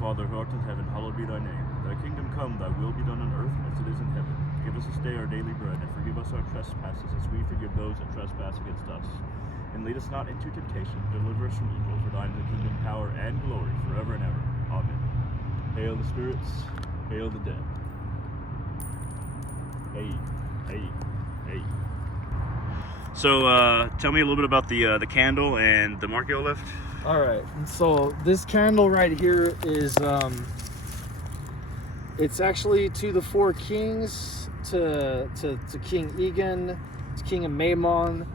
Father who art in heaven, hallowed be thy name. Thy kingdom come, thy will be done on earth as it is in heaven. Give us this day our daily bread, and forgive us our trespasses as we forgive those that trespass against us. And lead us not into temptation, but deliver us from evil. For thine is the kingdom, power, and glory, forever and ever. Amen. Hail the spirits, hail the dead. Hey, hey, hey. So, tell me a little bit about the candle and the Markio lift. All right, so this candle right here is it's actually to the four kings, to King Egan, to King Maimon,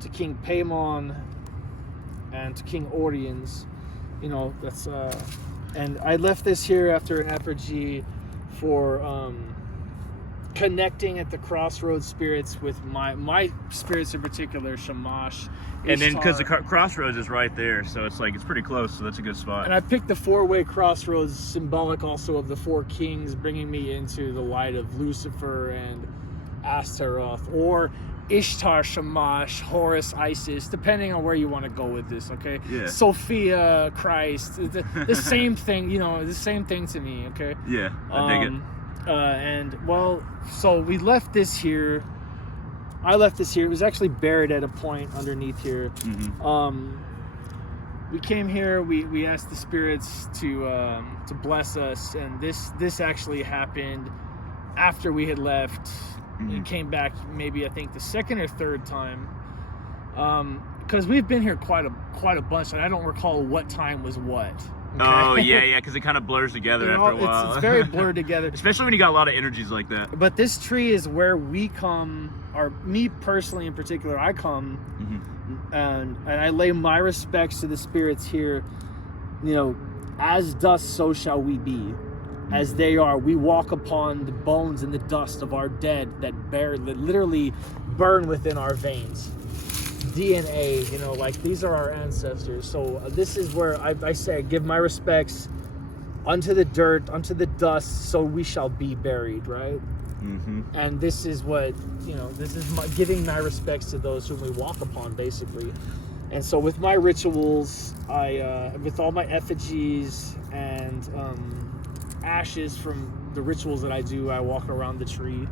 to King Paimon, and to King Ordians. You know, that's and I left this here after an effigy for connecting at the crossroads spirits with my spirits in particular, Shamash. And then because the Ishtar. crossroads is right there, so it's like it's pretty close, so that's a good spot. And I picked the four-way crossroads, symbolic also of the four kings, bringing me into the light of Lucifer and Astaroth, or Ishtar, Shamash, Horus, Isis, depending on where you want to go with this, okay? Yeah. Sophia, Christ, the same thing, you know, the same thing to me, okay? Yeah, I dig it. And, well, so we left this here. I left this here. It was actually buried at a point underneath here. Mm-hmm. We came here. We asked the spirits to bless us, and this actually happened after we had left. Mm-hmm. It came back maybe I think the second or third time, because we've been here quite a bunch, and I don't recall what time was what. Okay? Oh yeah, because it kind of blurs together after a while. It's very blurred together, especially when you got a lot of energies like that. But this tree is where we come, or me personally in particular, I come, and I lay my respects to the spirits here. You know, as dust, so shall we be. As they are, we walk upon the bones and the dust of our dead that literally burn within our veins. DNA, you know, like these are our ancestors. So this is where I say, give my respects unto the dirt, unto the dust, so we shall be buried, right? Mm-hmm. And this is what, you know, this is giving my respects to those whom we walk upon, basically. And so with my rituals, with all my effigies and ashes from the rituals that I do, I walk around the tree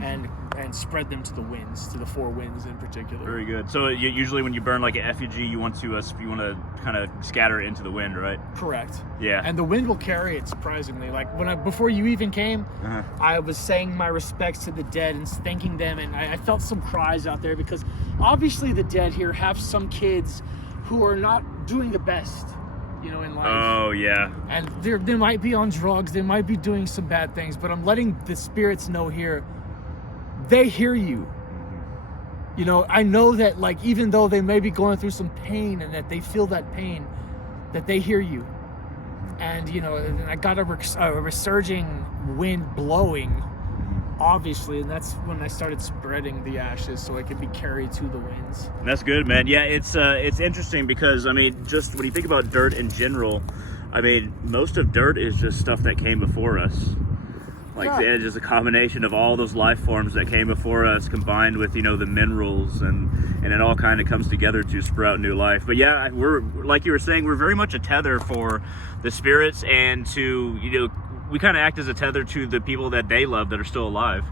and spread them to the winds, to the four winds in particular. Very good. So usually when you burn like an effigy, you want to kind of scatter it into the wind, right? Correct. Yeah. And the wind will carry it, surprisingly. Like before you even came, I was saying my respects to the dead and thanking them, and I felt some cries out there because obviously the dead here have some kids who are not doing the best, you know, in life. Oh yeah. And they might be on drugs, they might be doing some bad things, but I'm letting the spirits know here, they hear you. You know, I know that, like, even though they may be going through some pain and that they feel that pain, that they hear you. And, you know, and I got a resurging wind blowing, obviously, and that's when I started spreading the ashes so it could be carried to the winds. That's good, man. Yeah, it's interesting because, I mean, just when you think about dirt in general, I mean, most of dirt is just stuff that came before us. Like, yeah. It's just a combination of all those life forms that came before us combined with, you know, the minerals, and it all kind of comes together to sprout new life. But yeah, we're, like you were saying, we're very much a tether for the spirits, and to, you know, we kind of act as a tether to the people that they love that are still alive.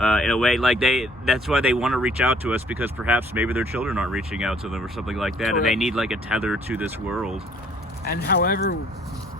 In a way, like that's why they want to reach out to us, because perhaps maybe their children aren't reaching out to them or something like that. Correct. And they need like a tether to this world. And however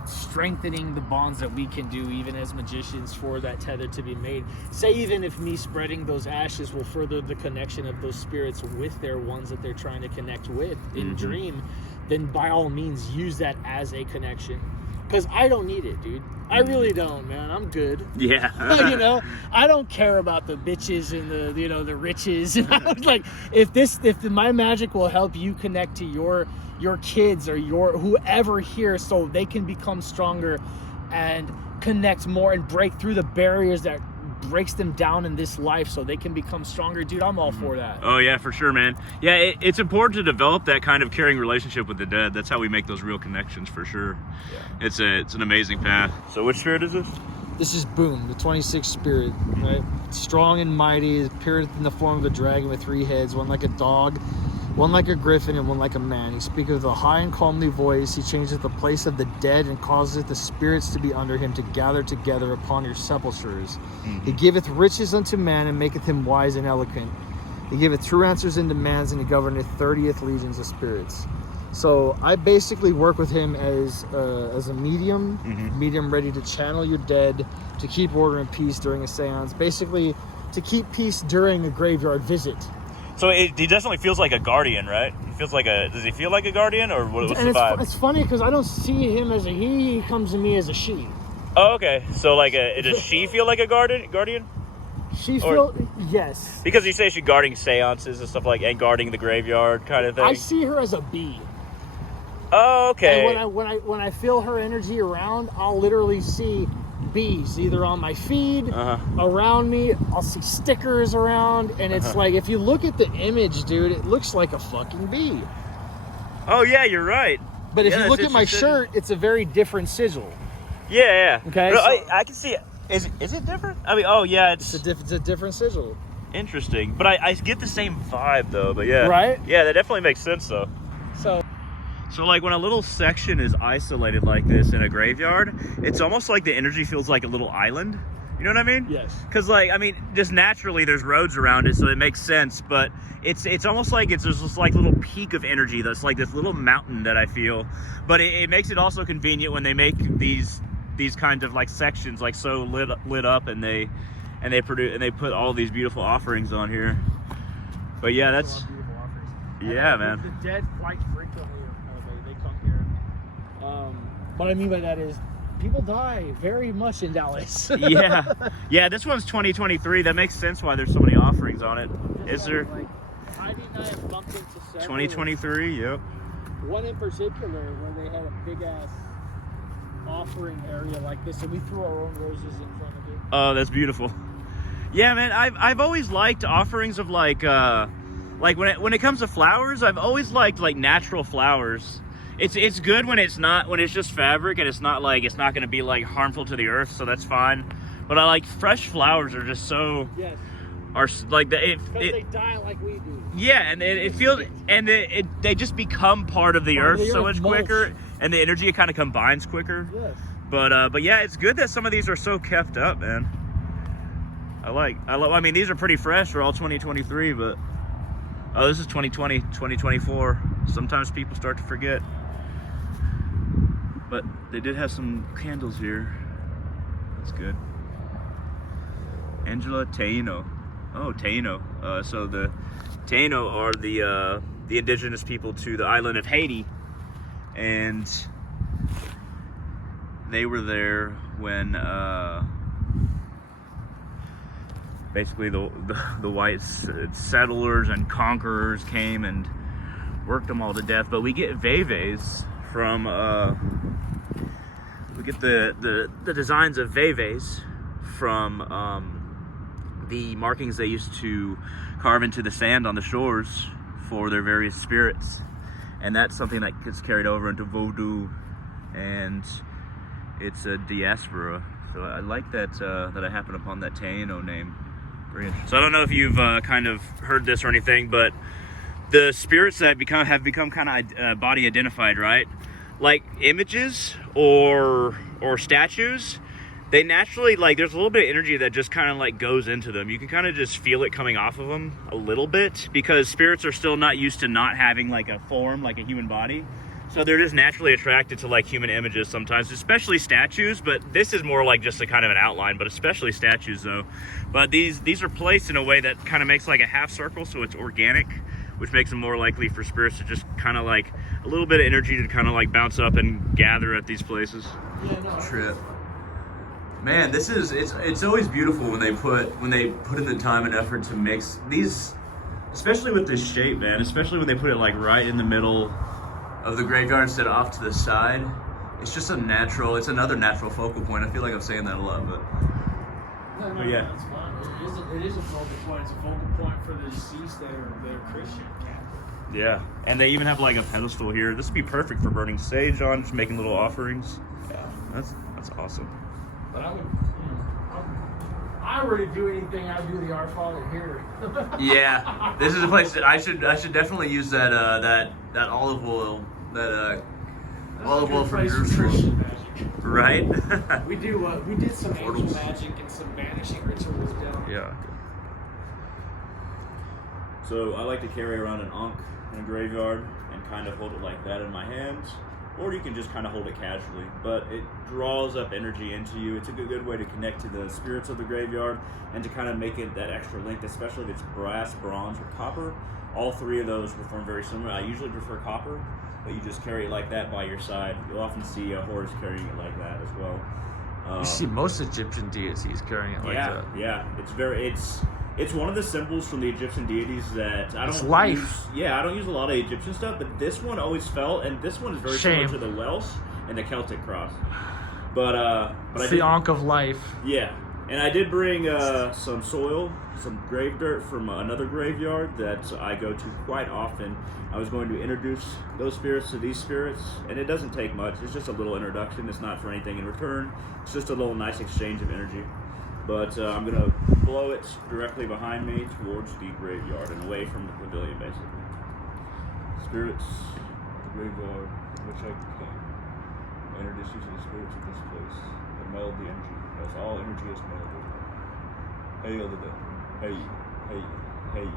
strengthening the bonds that we can do even as magicians for that tether to be made. Say even if me spreading those ashes will further the connection of those spirits with their ones that they're trying to connect with in dream, then by all means use that as a connection. Because I don't need it, dude. I really don't, man. I'm good. Yeah. You know, I don't care about the bitches and the, you know, the riches. And I was like, if my magic will help you connect to your kids or your whoever here, so they can become stronger and connect more and break through the barriers that breaks them down in this life so they can become stronger, dude, I'm all for that. Oh yeah, for sure, man. Yeah, it's important to develop that kind of caring relationship with the dead. That's how we make those real connections, for sure. Yeah. It's an amazing path. So which spirit is this? This is Boom, the 26th spirit, right? Strong and mighty, appeared in the form of a dragon with 3 heads, one like a dog one like a griffin and one like a man. He speaketh with a high and comely voice. He changeth the place of the dead and causeth the spirits to be under him to gather together upon your sepulchres. He giveth riches unto man and maketh him wise and eloquent. He giveth true answers into man's, and he governeth 30th legions of spirits. So I basically work with him as a medium, medium ready to channel your dead, to keep order and peace during a seance, basically to keep peace during a graveyard visit. So he definitely feels like a guardian, right? Does he feel like a guardian, or what's the vibe? It's funny because I don't see him as a he comes to me as a she. Oh, okay. So does she feel like a guardian? Yes. Because you say she's guarding seances and stuff and guarding the graveyard kind of thing. I see her as a bee. Oh, okay. And when I feel her energy around, I'll literally see bees either on my feed, around me. I'll see stickers around, and it's like, if you look at the image, dude, it looks like a fucking bee. Oh yeah, you're right. But if you look at my shirt, it's a very different sigil. Yeah. Okay. No, I can see it. Is it different? I mean, oh yeah, it's a different sigil. Interesting, but I get the same vibe though. But yeah, right? Yeah, that definitely makes sense though. So like when a little section is isolated like this in a graveyard, it's almost like the energy feels like a little island. You know what I mean? Yes. Because just naturally there's roads around it, so it makes sense. But it's almost like there's this like little peak of energy that's like this little mountain that I feel. But it makes it also convenient when they make these kinds of like sections like so lit up, and they put all these beautiful offerings on here. But yeah, that's man. The dead quite frequently. They come here. What I mean by that is people die very much in Dallas. yeah. This one's 2023. That makes sense why there's so many offerings on it. Is there? Heidi and I have bumped into several. 2023. Yep. One in particular where they had a big ass offering area like this, and we threw our own roses in front of it. Oh, that's beautiful. Yeah, man. I've always liked offerings of like when it comes to flowers, I've always liked like natural flowers. It's good when it's just fabric and it's not going to be like harmful to the earth, so that's fine. But I like fresh flowers are just so are like because they die like we do. Yeah, and it feels and they just become part of the earth so much quicker, and the energy kind of combines quicker. Yes. But yeah, it's good that some of these are so kept up, man. I mean, these are pretty fresh. They're all 2023, but oh, this is 2020, 2024. Sometimes people start to forget. But they did have some candles here. That's good. Angela Taino. Oh, Taino. So the Taino are the indigenous people to the island of Haiti, and they were there when basically the white settlers and conquerors came and worked them all to death. But we get veves from we get the designs of veves from the markings they used to carve into the sand on the shores for their various spirits, and that's something that gets carried over into voodoo, and it's a diaspora. So I like that that I happened upon that Taino name. So I don't know if you've kind of heard this or anything, but the spirits that have become kind of body identified, right? Like images or statues, they naturally, like, there's a little bit of energy that just kind of like goes into them. You can kind of just feel it coming off of them a little bit, because spirits are still not used to not having like a form, like a human body. So they're just naturally attracted to like human images sometimes, especially statues. But this is more like just a kind of an outline, but especially statues though. But these are placed in a way that kind of makes like a half circle, so it's organic, which makes them more likely for spirits to just kind of like a little bit of energy to kind of like bounce up and gather at these places. Yeah, no. Trip. Man, it's always beautiful when they put in the time and effort to mix these, especially with this shape, man. Especially when they put it like right in the middle of the graveyard instead of off to the side. It's just it's another natural focal point. I feel like I'm saying that a lot, but No, yeah. That's fine. It is a focal point. It's a focal point for the deceased that are Christian Catholic. yeah. And they even have like a pedestal here. This would be perfect for burning sage on, just making little offerings. Yeah. That's awesome. But I would I were to do anything, I'd do the Our Father here. Yeah, this is a place that I should definitely use that that olive oil, olive oil from Jerusalem. Right? we did some angel magic and some banishing rituals down. Yeah. So I like to carry around an ankh in a graveyard and kind of hold it like that in my hands, or you can just kind of hold it casually. But it draws up energy into you. It's a good way to connect to the spirits of the graveyard and to kind of make it that extra link, especially if it's brass, bronze, or copper. All three of those perform very similar. I usually prefer copper, but you just carry it like that by your side. You'll often see a horse carrying it like that as well. You see most Egyptian deities carrying it like that. Yeah, it's one of the symbols from the Egyptian deities that I don't It's life. I don't use a lot of Egyptian stuff, but this one always felt, and this one is very similar to the Welsh and the Celtic cross. But it's the Ankh of life. Yeah, and I did bring some soil, some grave dirt from another graveyard that I go to quite often. I was going to introduce those spirits to these spirits, and it doesn't take much. It's just a little introduction. It's not for anything in return. It's just a little nice exchange of energy. But I'm going to blow it directly behind me towards the graveyard and away from the pavilion, basically. Spirits, the graveyard, which I came. I introduce you to the spirits of this place and meld the energy, as all energy is melded. Hail the dead. Hey, hey, hey.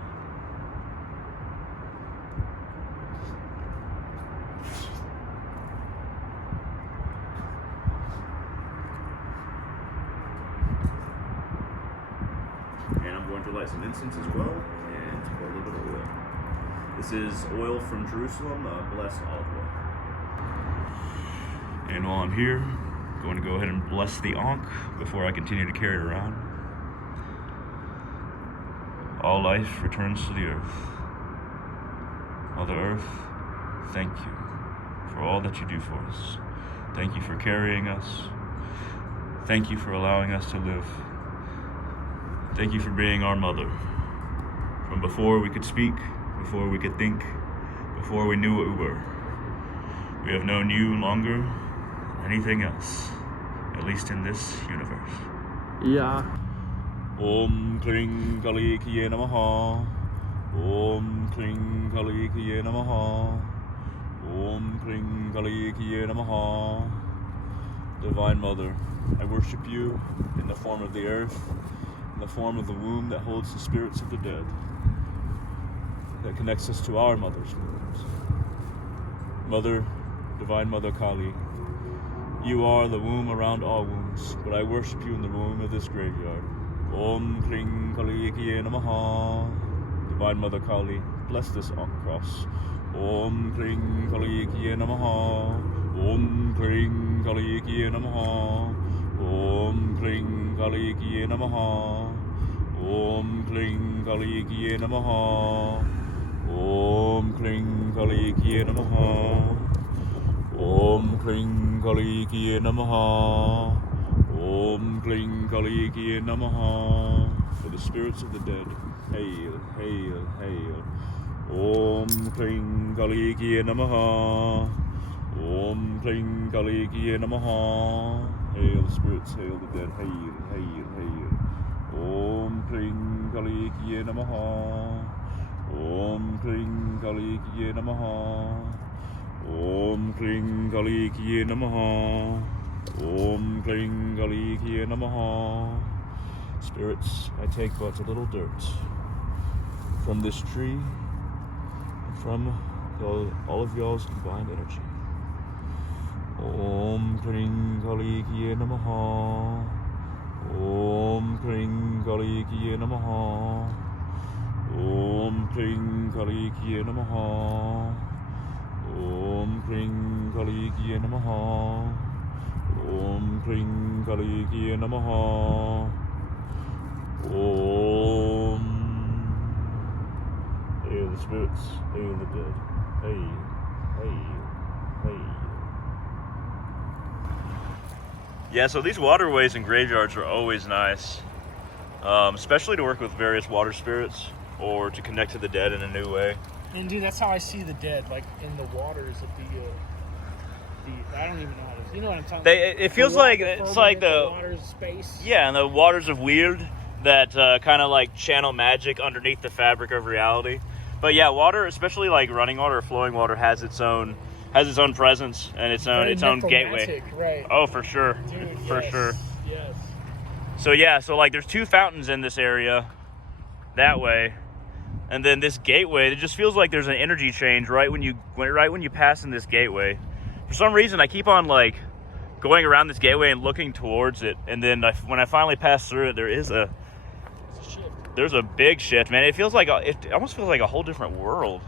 To light some incense as well, and pour a little bit of oil. This is oil from Jerusalem, blessed olive oil. And while I'm here, I'm going to go ahead and bless the ankh before I continue to carry it around. All life returns to the earth. Mother Earth, thank you for all that you do for us. Thank you for carrying us. Thank you for allowing us to live. Thank you for being our mother. From before we could speak, before we could think, before we knew what we were. We have known you longer than anything else, at least in this universe. Yeah. Om Kling Kali Kiye Namaha. Om Kling Kali Kiye Namaha. Om Kling Kali Kiye Namaha. Divine Mother, I worship you in the form of the earth, in the form of the womb that holds the spirits of the dead, that connects us to our mother's wombs. Mother, Divine Mother Kali, you are the womb around all wombs, but I worship you in the womb of this graveyard. Om Kling Kali Kiye Namaha. Divine Mother Kali, bless this ankh cross. Om Kling Kali Kiye Namaha. Om Kling Kali Kiye Namaha. Om Kling Kali Kiye Namaha. Om Kling Kali Kiye Namaha. Om Kling Kali Kiye Namaha. Om Kling Kali Kiye Namaha. Om Kling Kali Kiye Namaha. For the spirits of the dead, hail, hail, hail. Om Kling Kali Kiye Namaha. Om Kling Kali Kiye Namaha. Hail the spirits, hail the dead, hail, hail, hail. Om Kling Kali Kiye Namaha. Om Kling Kali Kiye Namaha. Om Kling Kali Kiye Namaha. Om Kling Kali Kiye Namaha. Spirits, I take but a little dirt from this tree and from all of y'all's combined energy. Om Kling Kali Kiye Namaha. Om Kling Kali Kiye Namaha. Om Kling Kali Kiye Namaha. Om Kling Kali Kiye Namaha. Om Kling Kali Kiye Namaha. Om. Hail the spirits, hail the dead. Hail, hail, hail. Yeah, so these waterways and graveyards are always nice, especially to work with various water spirits or to connect to the dead in a new way. And dude, that's how I see the dead, like in the waters of the I don't even know how to, you know what I'm talking about? It feels like it's like the waters of space. Yeah, and the waters of weird. that kind of like channel magic underneath the fabric of reality. But yeah, water, especially like running water or flowing water, has its own presence and its own gateway. Right. Oh, for sure. Dude, For yes, sure. Yes. So like there's 2 fountains in this area that way. And then this gateway, it just feels like there's an energy change right when you pass in this gateway. For some reason, I keep on like going around this gateway and looking towards it, and then when I finally pass through it, there's a big shift, man. It almost feels like a whole different world.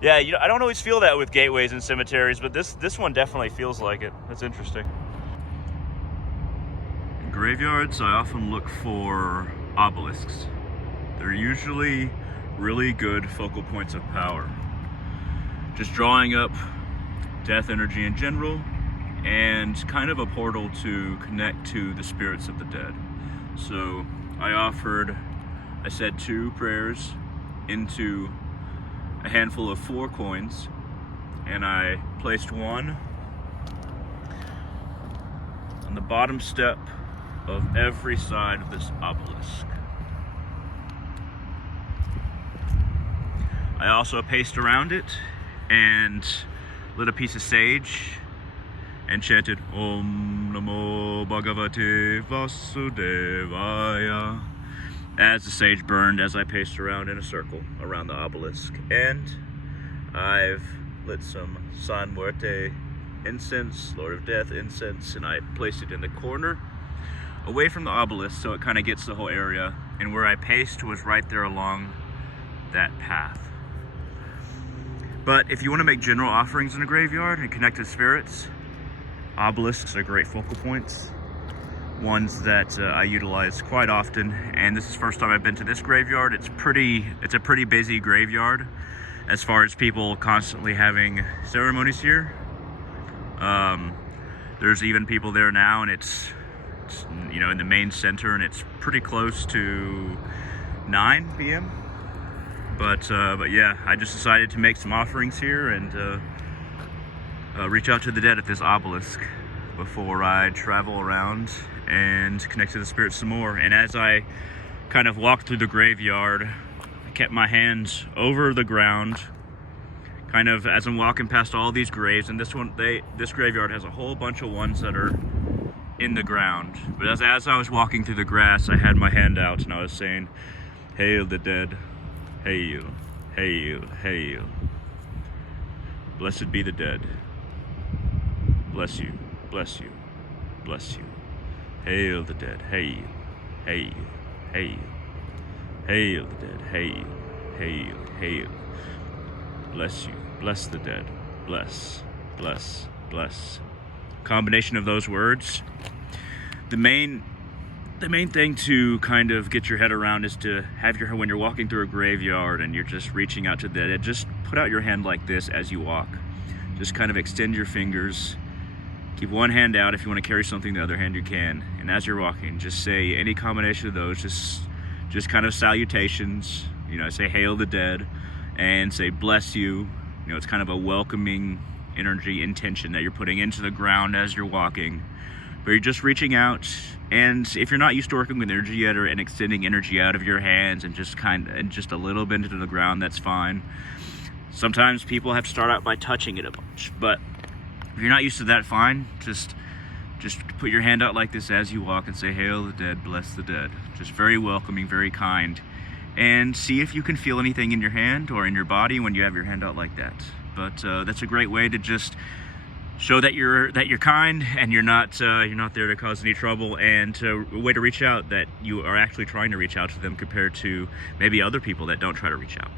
Yeah, I don't always feel that with gateways and cemeteries, but this one definitely feels like it. That's interesting. In graveyards, I often look for obelisks. They're usually really good focal points of power. Just drawing up death energy in general, and kind of a portal to connect to the spirits of the dead. So I said 2 prayers into a handful of 4 coins, and I placed one on the bottom step of every side of this obelisk. I also paced around it and lit a piece of sage and chanted Om Namo Bhagavate Vasudevaya as the sage burned as I paced around in a circle around the obelisk. And I've lit some San Muerte incense, Lord of Death incense, and I placed it in the corner away from the obelisk so it kind of gets the whole area. And where I paced was right there along that path. But if you want to make general offerings in a graveyard and connect to spirits, obelisks are great focal points. Ones that I utilize quite often, and this is the first time I've been to this graveyard. It's a pretty busy graveyard as far as people constantly having ceremonies here. There's even people there now, and it's in the main center, and it's pretty close to 9 p.m. But yeah, I just decided to make some offerings here and reach out to the dead at this obelisk before I travel around and connect to the spirits some more. And as I kind of walked through the graveyard, I kept my hands over the ground, kind of as I'm walking past all these graves. And this graveyard has a whole bunch of ones that are in the ground. But as I was walking through the grass, I had my hand out and I was saying, "Hail the dead, hail, hail, hail. Blessed be the dead. Bless you, bless you, bless you. Hail the dead, hail, hail, hail. Hail the dead, hail, hail, hail. Bless you, bless the dead, bless, bless, bless." Combination of those words. The main thing to kind of get your head around is to have when you're walking through a graveyard and you're just reaching out to the dead, just put out your hand like this as you walk. Just kind of extend your fingers. Keep one hand out. If you want to carry something, the other hand you can. And as you're walking, just say any combination of those, just kind of salutations. Say hail the dead and say bless you. It's kind of a welcoming energy intention that you're putting into the ground as you're walking. But you're just reaching out, and if you're not used to working with energy yet and extending energy out of your hands and just a little bit into the ground, that's fine. Sometimes people have to start out by touching it a bunch, but if you're not used to that, fine. Just put your hand out like this as you walk and say, "Hail the dead, bless the dead." Just very welcoming, very kind. And see if you can feel anything in your hand or in your body when you have your hand out like that. But that's a great way to just show that you're kind and you're not there to cause any trouble, and a way to reach out that you are actually trying to reach out to them compared to maybe other people that don't try to reach out.